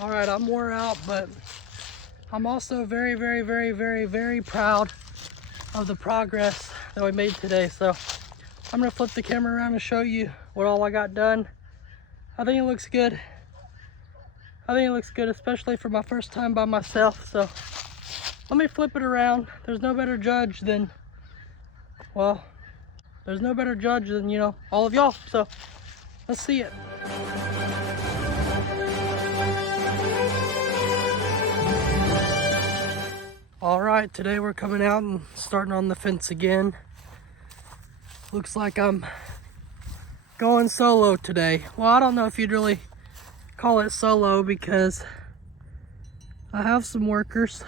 All right, I'm wore out, but I'm also very, very, very, very, very proud of the progress that we made today. So I'm gonna flip the camera around and show you what all I got done. I think it looks good. I think it looks good, especially for my first time by myself. So let me flip it around. There's no better judge than, well, there's no better judge than, you know, all of y'all. So let's see it. All right, today we're coming out and starting on the fence again. Looks like I'm going solo today. Well, I don't know if you'd really call it solo because I have some workers.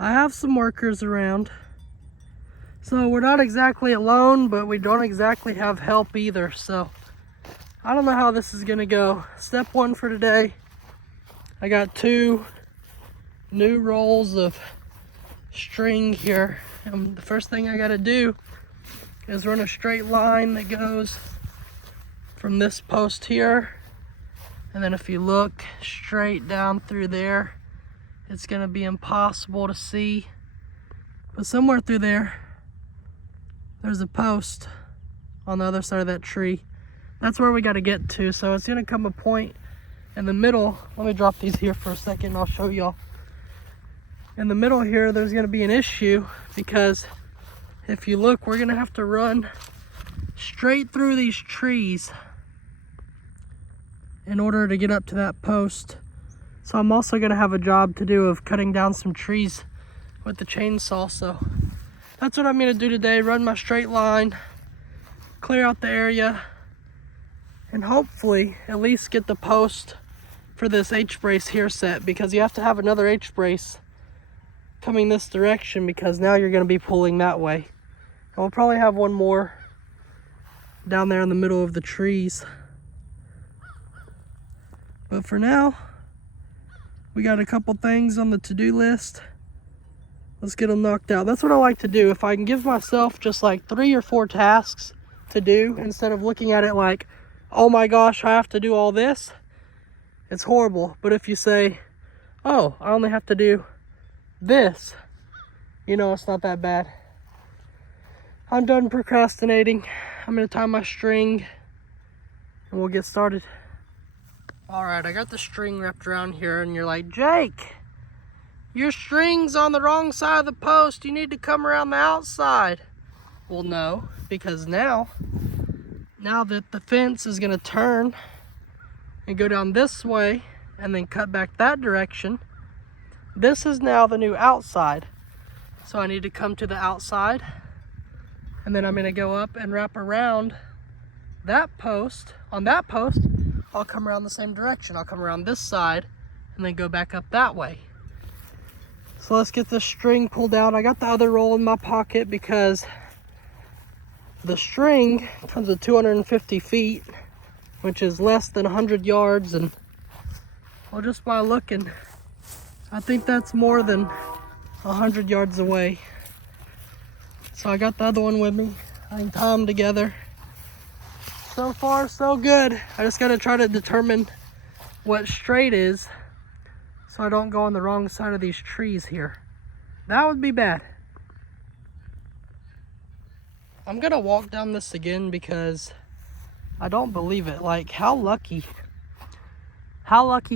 I have some workers around. So we're not exactly alone, but we don't exactly have help either. So I don't know how this is gonna go. Step one for today, I got 2 new rolls of string here. And the first thing I gotta do is run a straight line that goes from this post here. And then if you look straight down through there, it's gonna be impossible to see. But somewhere through there, there's a post on the other side of that tree. That's where we gotta get to. So it's gonna come a point in the middle. Let me drop these here for a second, I'll show y'all. In the middle here, there's gonna be an issue because if you look, we're gonna have to run straight through these trees in order to get up to that post. So I'm also gonna have a job to do of cutting down some trees with the chainsaw. So that's what I'm gonna do today, run my straight line, clear out the area, and hopefully at least get the post for this H-brace here set, because you have to have another H-brace coming this direction because now you're gonna be pulling that way. And we'll probably have one more down there in the middle of the trees. But for now, we got a couple things on the to-do list. Let's get them knocked out. That's what I like to do. If I can give myself just like 3 or 4 tasks to do, instead of looking at it like, oh my gosh, I have to do all this, it's horrible. But if you say, oh, I only have to do this, you know, it's not that bad. I'm done procrastinating. I'm gonna tie my string and we'll get started. All right, I got the string wrapped around here and you're like, Jake, your string's on the wrong side of the post. You need to come around the outside. Well, no, because now that the fence is gonna turn and go down this way and then cut back that direction, this is now the new outside. So I need to come to the outside and then I'm gonna go up and wrap around that post. On that post, I'll come around the same direction. I'll come around this side and then go back up that way. So let's get this string pulled out. I got the other roll in my pocket because the string comes at 250 feet, which is less than 100 yards. And well, just by looking, I think that's more than 100 yards away. So I got the other one with me. I can tie them together. So far, so good. I just gotta try to determine what straight is so I don't go on the wrong side of these trees here. That would be bad. I'm gonna walk down this again because I don't believe it. Like, how lucky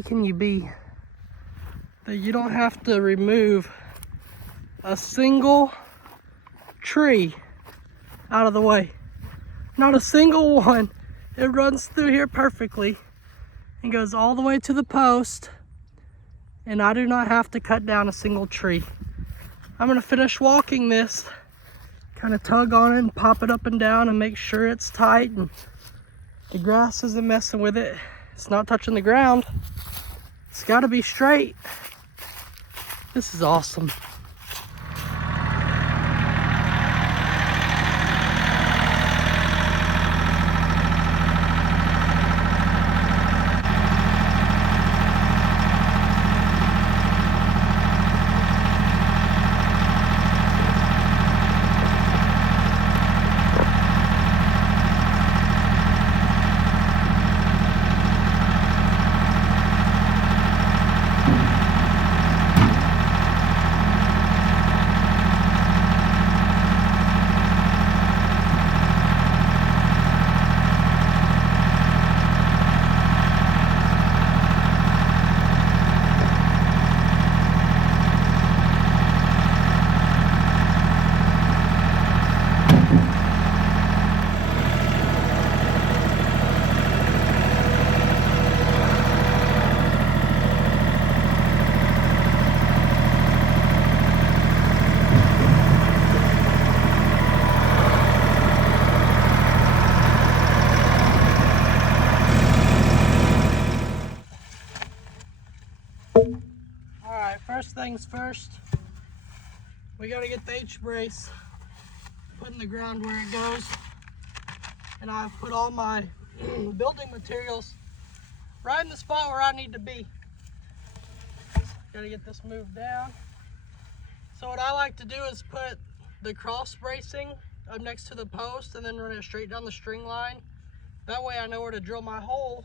can you be that you don't have to remove a single tree out of the way? Not a single one. It runs through here perfectly and goes all the way to the post, and I do not have to cut down a single tree. I'm gonna finish walking this, kind of tug on it and pop it up and down and make sure it's tight and the grass isn't messing with it. It's not touching the ground. It's gotta be straight. This is awesome. first things first, we gotta get the H-brace put in the ground where it goes. And I've put all my building materials right in the spot where I need to be. Gotta get this moved down. So what I like to do is put the cross bracing up next to the post and then run it straight down the string line. That way I know where to drill my hole.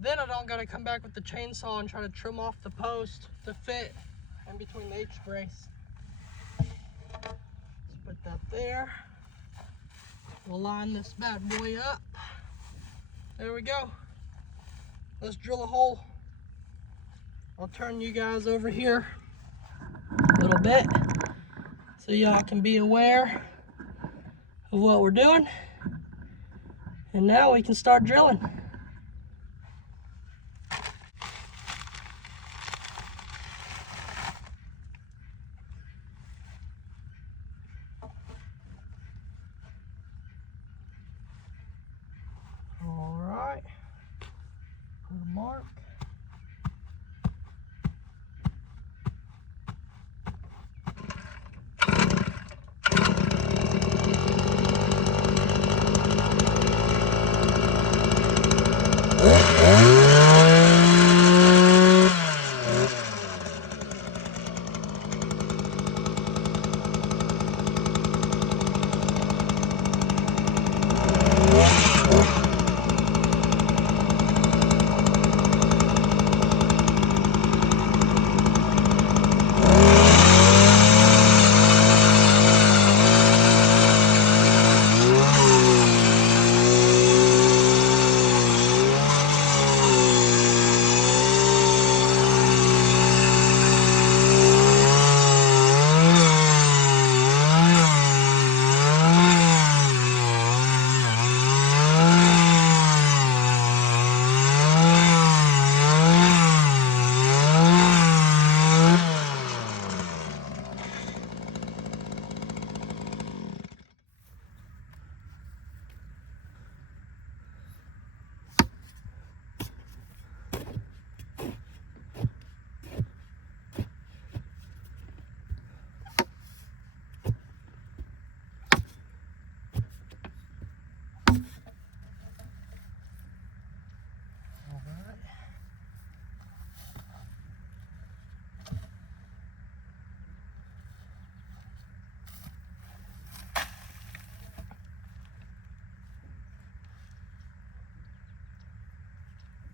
Then I don't gotta come back with the chainsaw and try to trim off the post to fit in between the H-brace. Let's put that there. We'll line this bad boy up. There we go. Let's drill a hole. I'll turn you guys over here a little bit so y'all can be aware of what we're doing. And now we can start drilling. All right, put a mark.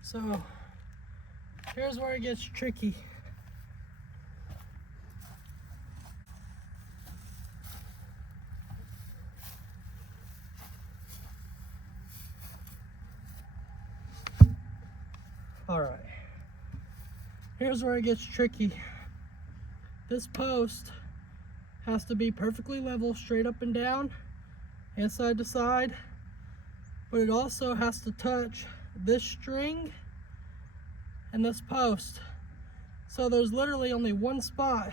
So here's where it gets tricky. All right, here's where it gets tricky. This post has to be perfectly level, straight up and down and side to side, but it also has to touch this string and this post. So there's literally only one spot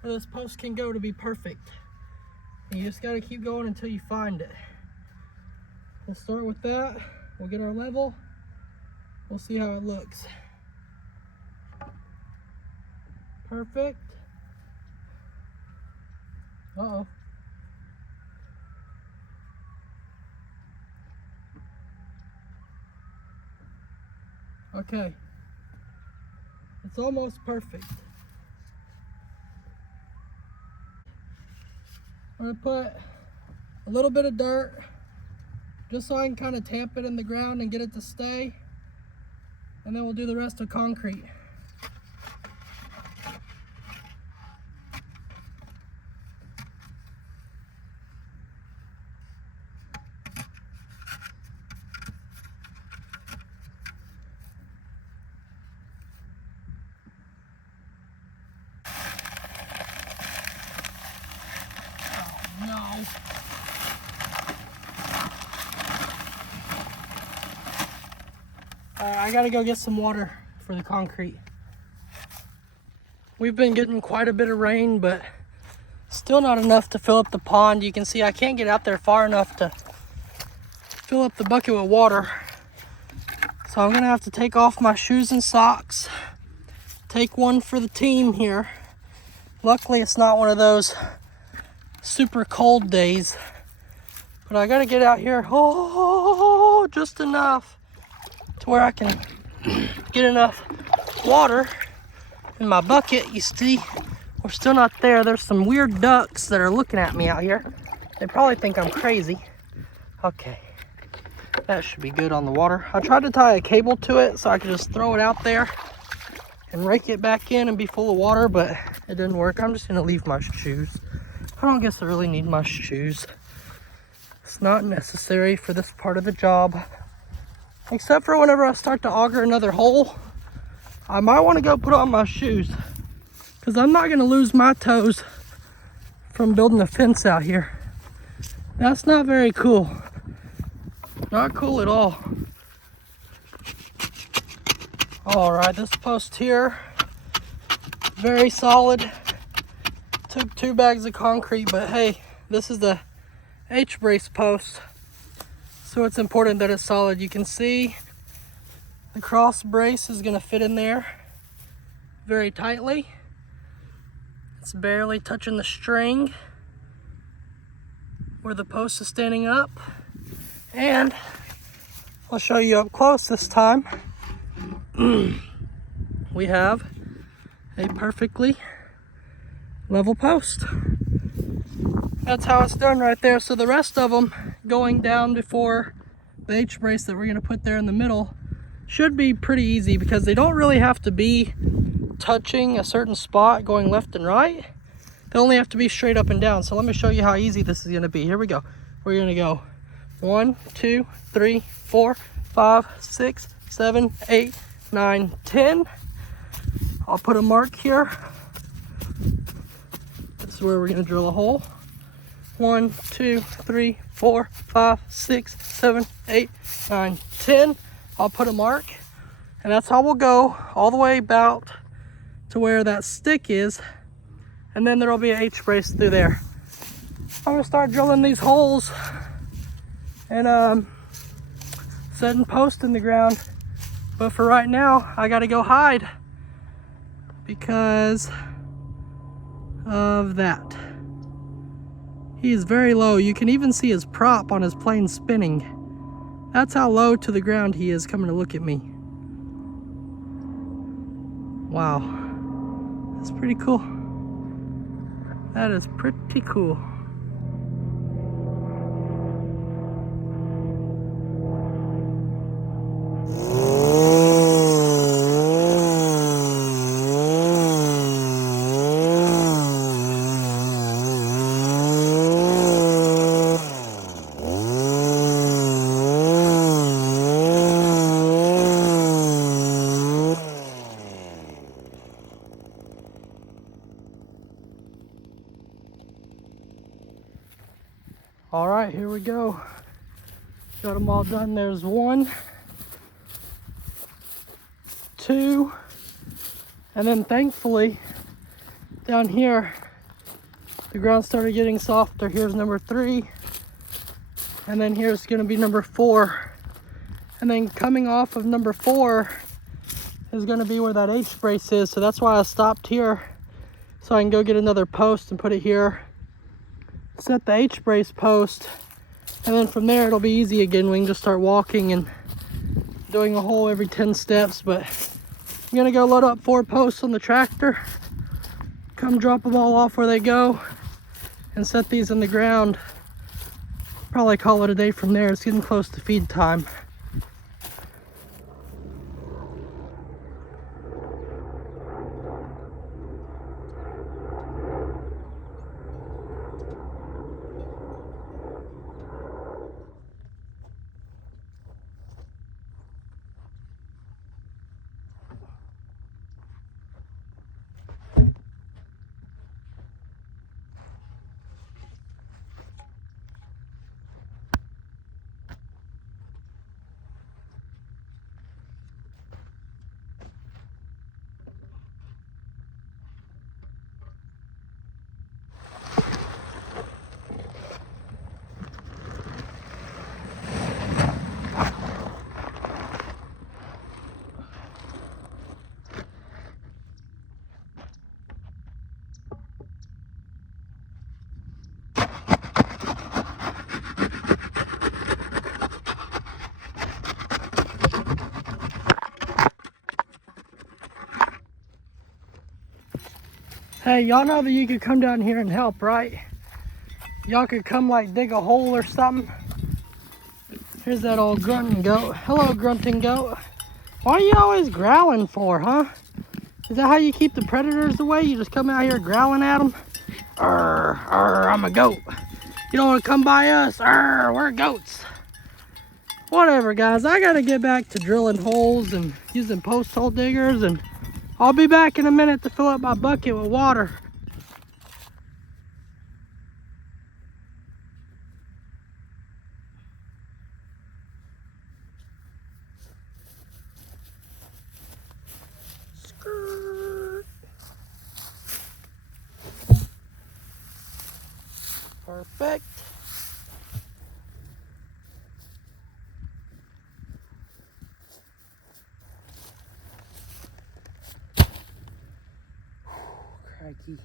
where this post can go to be perfect. And you just gotta keep going until you find it. We'll start with that. We'll get our level. We'll see how it looks. Perfect. Uh-oh. Okay. It's almost perfect. I'm gonna put a little bit of dirt just so I can kind of tamp it in the ground and get it to stay. And then we'll do the rest of concrete. No. I gotta go get some water for the concrete. We've been getting quite a bit of rain, but still not enough to fill up the pond. You can see I can't get out there far enough to fill up the bucket with water. So I'm gonna have to take off my shoes and socks, take one for the team here. Luckily, it's not one of those super cold days. But I gotta get out here, just enough to where I can get enough water in my bucket. You see, we're still not there. There's some weird ducks that are looking at me out here. They probably think I'm crazy. Okay, that should be good on the water. I tried to tie a cable to it so I could just throw it out there and rake it back in and be full of water, but it didn't work. I'm just gonna leave my shoes. I don't guess I really need my shoes. It's not necessary for this part of the job. Except for whenever I start to auger another hole, I might want to go put on my shoes, because I'm not going to lose my toes from building a fence out here. That's not very cool. Not cool at all. All right, this post here, very solid. Took 2 bags of concrete, but hey, this is the H-brace post, so it's important that it's solid. You can see the cross brace is going to fit in there very tightly. It's barely touching the string where the post is standing up, and I'll show you up close this time. We have a perfectly level post. That's how it's done right there. So the rest of them going down before the H-brace that we're going to put there in the middle should be pretty easy, because they don't really have to be touching a certain spot going left and right. They only have to be straight up and down. So let me show you how easy this is going to be. Here we go. We're going to go 1, 2, 3, 4, 5, 6, 7, 8, 9, 10. I'll put a mark here. This is where we're going to drill a hole. 1, 2, 3, 4, 5, 6, 7, 8, 9, 10. I'll put a mark, and that's how we'll go all the way about to where that stick is, and then there'll be an H-brace through there. I'm gonna start drilling these holes and setting posts in the ground, but for right now I gotta go hide because of that. He is very low. You can even see his prop on his plane spinning. That's how low to the ground he is coming to look at me. Wow. That's pretty cool. That is pretty cool. All right, here we go. Got them all done. There's 1, 2, and then thankfully down here the ground started getting softer. Here's number 3, and then here's going to be number 4, and then coming off of number 4 is going to be where that H-brace is. So that's why I stopped here, so I can go get another post and put it here, set the H-brace post, and then from there it'll be easy again. We can just start walking and doing a hole every 10 steps. But I'm gonna go load up 4 posts on the tractor, come drop them all off where they go, and set these in the ground. Probably call it a day from there. It's getting close to feed time. Hey, y'all know that you could come down here and help, right? Y'all could come like dig a hole or something. Here's that old grunting goat. Hello, grunting goat. Why are you always growling for, huh? Is that how you keep the predators away? You just come out here growling at them? Arr, arr, I'm a goat. You don't want to come by us? Arr, we're goats. Whatever, guys. I got to get back to drilling holes and using post hole diggers, and I'll be back in a minute to fill up my bucket with water. Perfect. Crikey.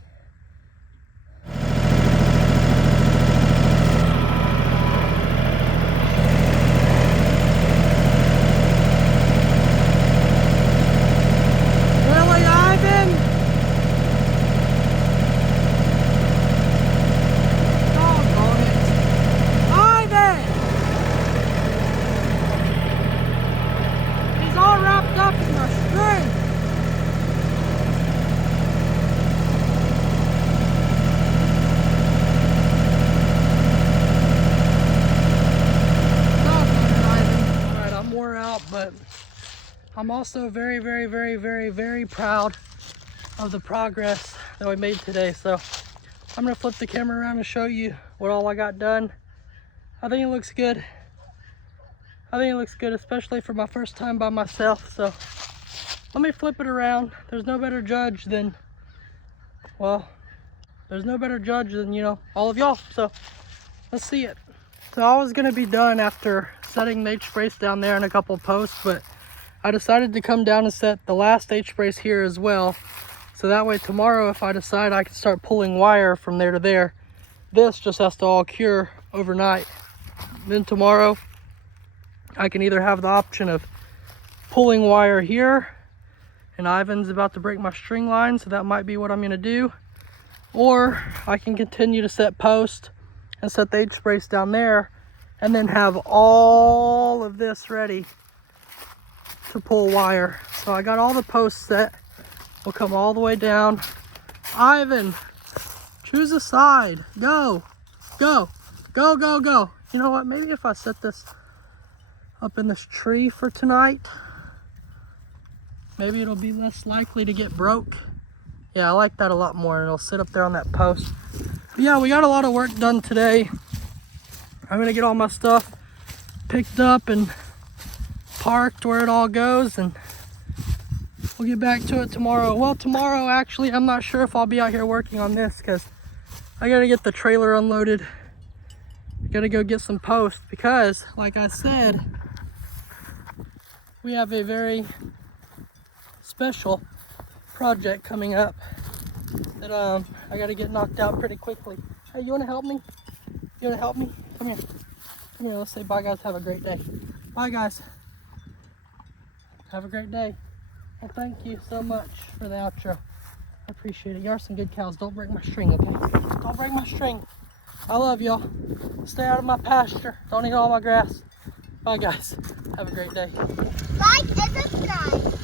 Really, Ivan? Doggone it. Ivan! He's all wrapped up in my string. But I'm also very, very, very, very, very proud of the progress that we made today. So I'm gonna flip the camera around and show you what all I got done. I think it looks good. I think it looks good, especially for my first time by myself. So let me flip it around. There's no better judge than, well, there's no better judge than, you know, all of y'all. So let's see it. So I was gonna be done after setting the H-brace down there and a couple posts, but I decided to come down and set the last H-brace here as well. So that way tomorrow, if I decide, I can start pulling wire from there to there. This just has to all cure overnight. Then tomorrow, I can either have the option of pulling wire here, and Ivan's about to break my string line, so that might be what I'm gonna do. Or I can continue to set post and set the H-brace down there, and then have all of this ready to pull wire. So I got all the posts set. We'll come all the way down. Ivan, choose a side. Go, go, go, go, go. You know what? Maybe if I set this up in this tree for tonight, maybe it'll be less likely to get broke. Yeah, I like that a lot more. It'll sit up there on that post. But yeah, we got a lot of work done today. I'm gonna get all my stuff picked up and parked where it all goes, and we'll get back to it tomorrow. Well, tomorrow, actually, I'm not sure if I'll be out here working on this because I gotta get the trailer unloaded. I gotta go get some posts because, like I said, we have a very special project coming up that I gotta get knocked out pretty quickly. Hey, you wanna help me? You wanna help me? Come here. Come here, let's say bye guys, have a great day. Bye guys. Have a great day. Well, thank you so much for the outro. I appreciate it. You are some good cows. Don't break my string, okay? Don't break my string. I love y'all. Stay out of my pasture. Don't eat all my grass. Bye guys. Have a great day. Like and subscribe.